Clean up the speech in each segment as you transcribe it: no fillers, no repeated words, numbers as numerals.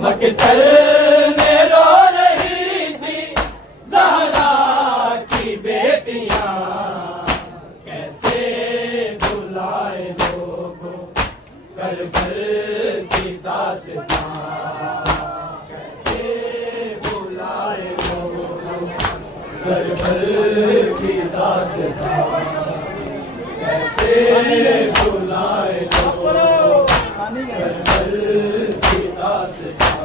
मकतल में रो रही थी ज़हरा की बेटियां, कैसे बुलाए लोगों करबल की दास्तां, कैसे बुलाए लोगों करबल की दास्तां, कैसे बुलाए लोगों करबल की दास्तां।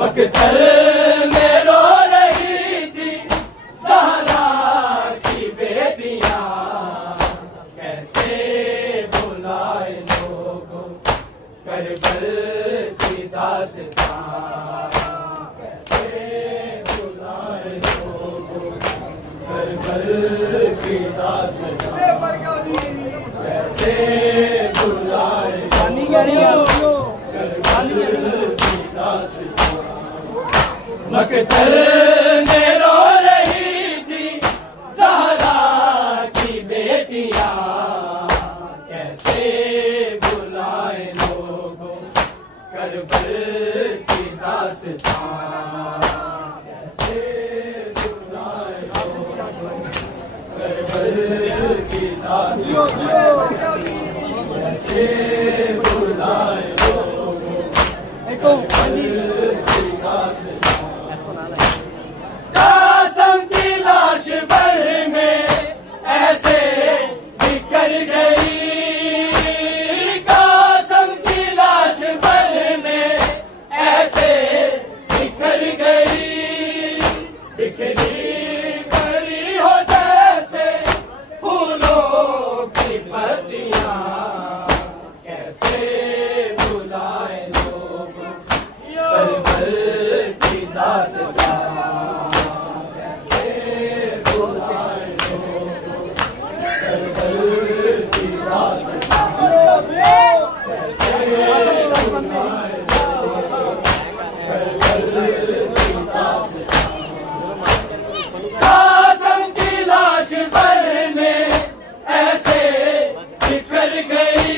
मकतल में रो रही थी ज़हरा की बेटियां, कैसे बुलाए लोगों करबल की दास्तां, कैसे बुलाए लोगों करबल की दास्तां, कैसे बुलाए मकतल में रो रही थी ज़हरा की बेटियां, कैसे बुलाए लोगों करबल की दास्तां, कैसे बुलाए लोगों करबल की दास्तां, कैसे बुलाए लोगों कासम की लाश बल में ऐसे बिखर गई, कासम की लाश बल में ऐसे बिखर गई, बिखरी पड़ी हो जैसे फूलों की पत्तियां, कैसे बुलाए लोगों करबल की दास्तां, कासम की लाश बल में ऐसे बिखर गई,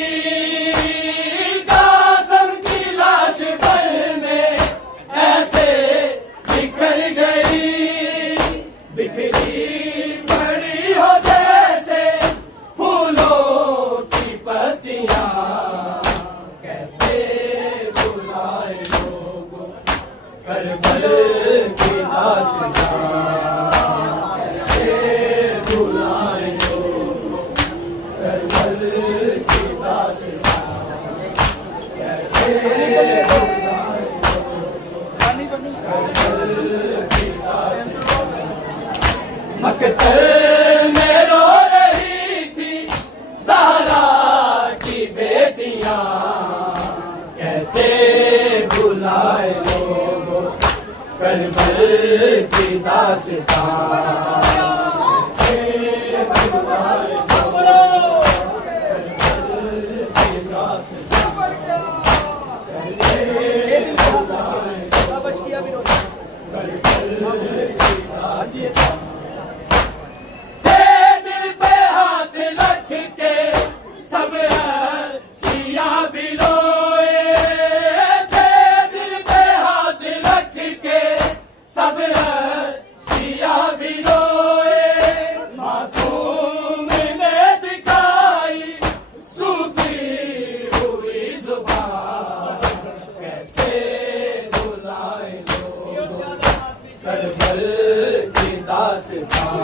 कासम की लाश बल में ऐसे बिखर गई, बिखरी पड़ी हो जैसे फूलों की पत्तियां, कैसे बुलाए लोगों करबल की दास्तां, कैसे बुलाए लोगों करबल की दास्तां, कैसे बुलाए लोगों करबल की दास्तां। मकतल में रो रही थी ज़हरा की बेटियां, कैसे बुलाए लोगों करबल की दास्तां, कैसे बुलाए लोगों करबल की दास्तां, कैसे बुलाए लोगों करबल की दास्तां। दिल पे हाथ रख के सब शिया भी रोए, दिल पे हाथ रख के सब शिया भी रोए, मासूम ने दिखाई सूखी हुई जुबान, कैसे बुलाए लोगों करबल की दास्तां,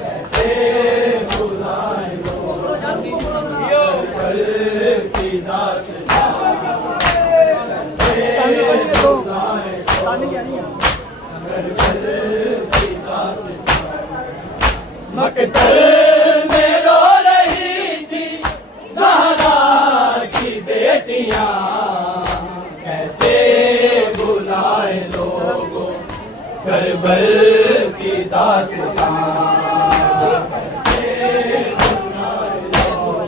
कैसे बुलाए लोगों करबल की दास्तां, कैसे बुलाए करबल की दास्तां। मकतल में रो रही थी ज़हरा की बेटियां, कैसे बुलाए लोगों करबल की दास्तां, कैसे बुलाए लोगों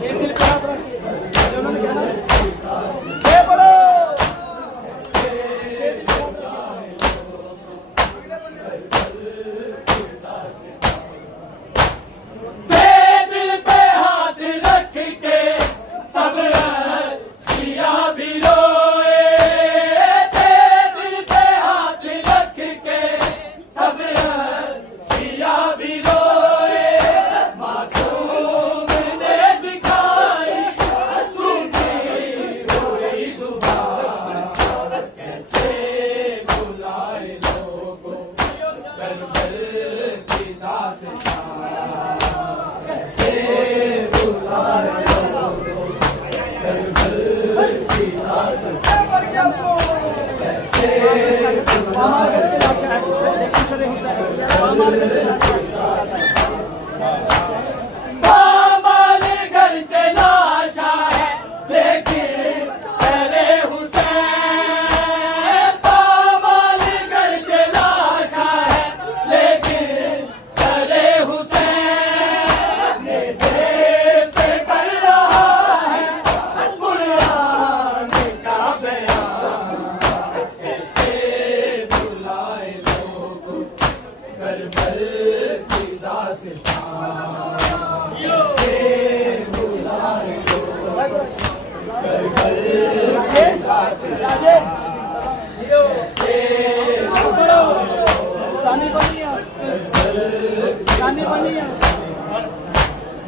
दिल पे हाथ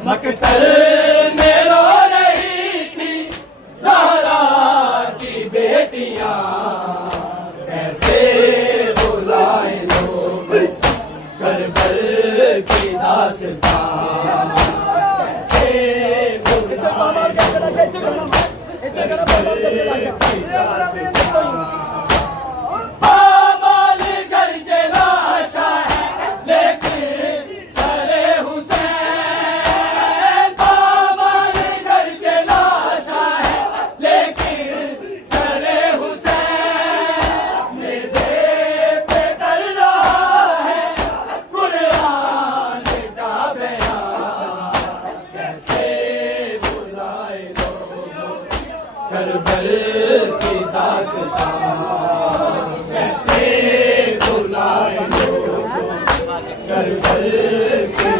मकतल में रो रही थी ज़हरा की बेटियां, कैसे बुलाए लोग करबल की दास्तां, कैसे बुलाए बाबाल घर जलाशा है लेकिन सरे हुसैन, बाबाल घर जलाशा है लेकिन सरे हुसैन, मेरे पे डर रहा है कुरान का बयान, कैसे बुलाए लोग करबल की दास्तां, कैसे बुलाए लोग करबल की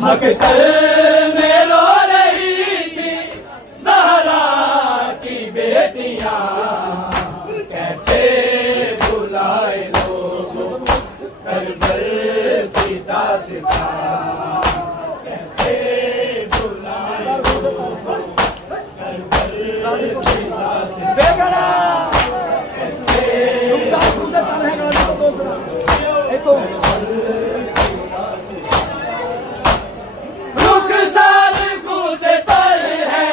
मकतल में रो रही थी ज़हरा की बेटियां, कैसे बुलाए लोग करबल की दास्तां, कैसे बुलाए लोग करबल की दास्तां, रुखसार खून से तर है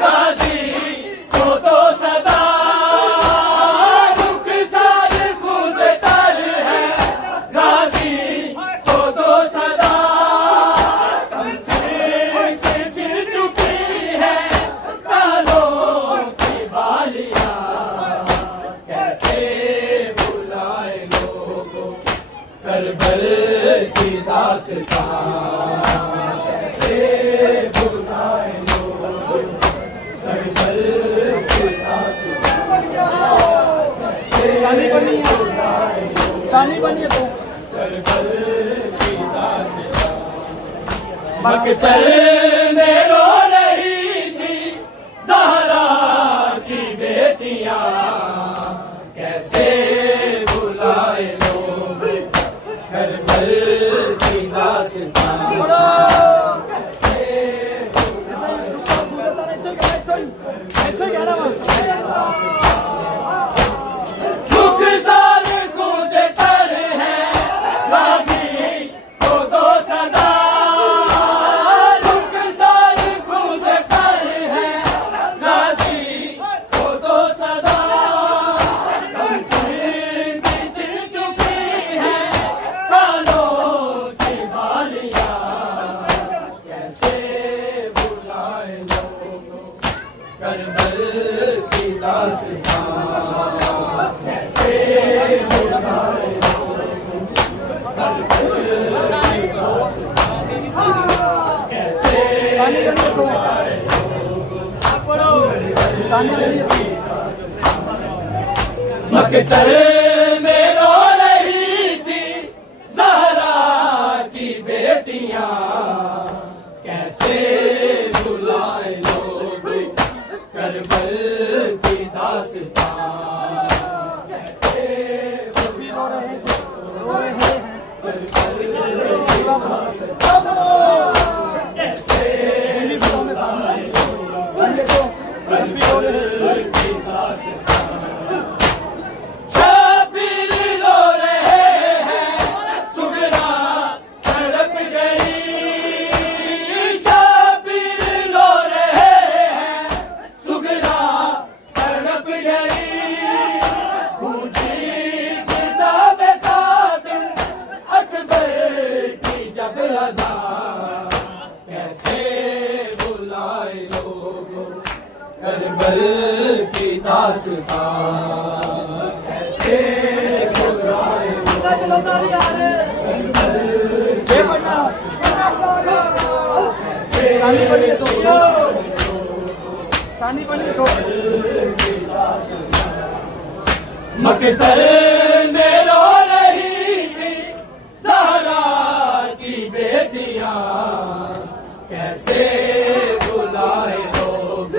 गाजी को तो सदा, रुखसार खून से तर है गाजी को तो सदा, तमसीर से छिल चुकी है कानों की बालियां, कैसे बुलाए लोग करबल की दास्तां, कैसे बुलाए लोग करबल की दास्तां, कैसे बुलाए लोग करबल की दास्तां, मकतल में रो रही थी ज़हरा की बेटियां, कैसे बुलाए लोग करबल की दास्तां, रुखसार खून से तर है गाजी को तो सदा, रुखसार खून से तर है गाजी को तो सदा, तमसीर की छिल चुकी है कानों की बालियां, कैसे बुलाए लोग करबल की दास्तां, कैसे बुलाए लोग करबल की दास्तां, कैसे बुलाए मकतल में रो रही थी ज़हरा की बेटियां, कैसे बुलाए लोग करबल की दास्तां, कैसे बुलाए करबल की दास्तां, कैसे बुलाए करबल की दास्तां, शाबिर रो रहे हैं सुगरा तड़प गई, शाबिर रो रहे हैं सुगरा तड़प गई, पूछी फिजा में खातिर अकबर की जब अज़ां, कैसे बुलाए लोग करबल की दास्तां, कैसे बुलाए लोग करबल की मकतल में रो रही थी ज़हरा की बेटियां, कैसे बुलाए लोग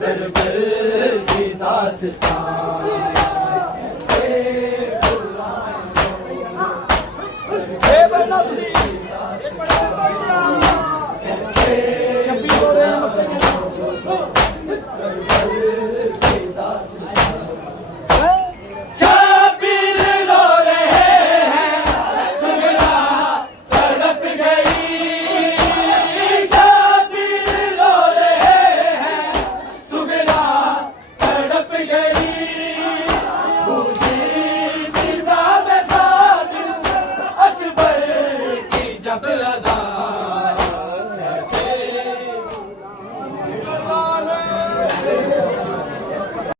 करबल की दास्तां। पाकिस्तान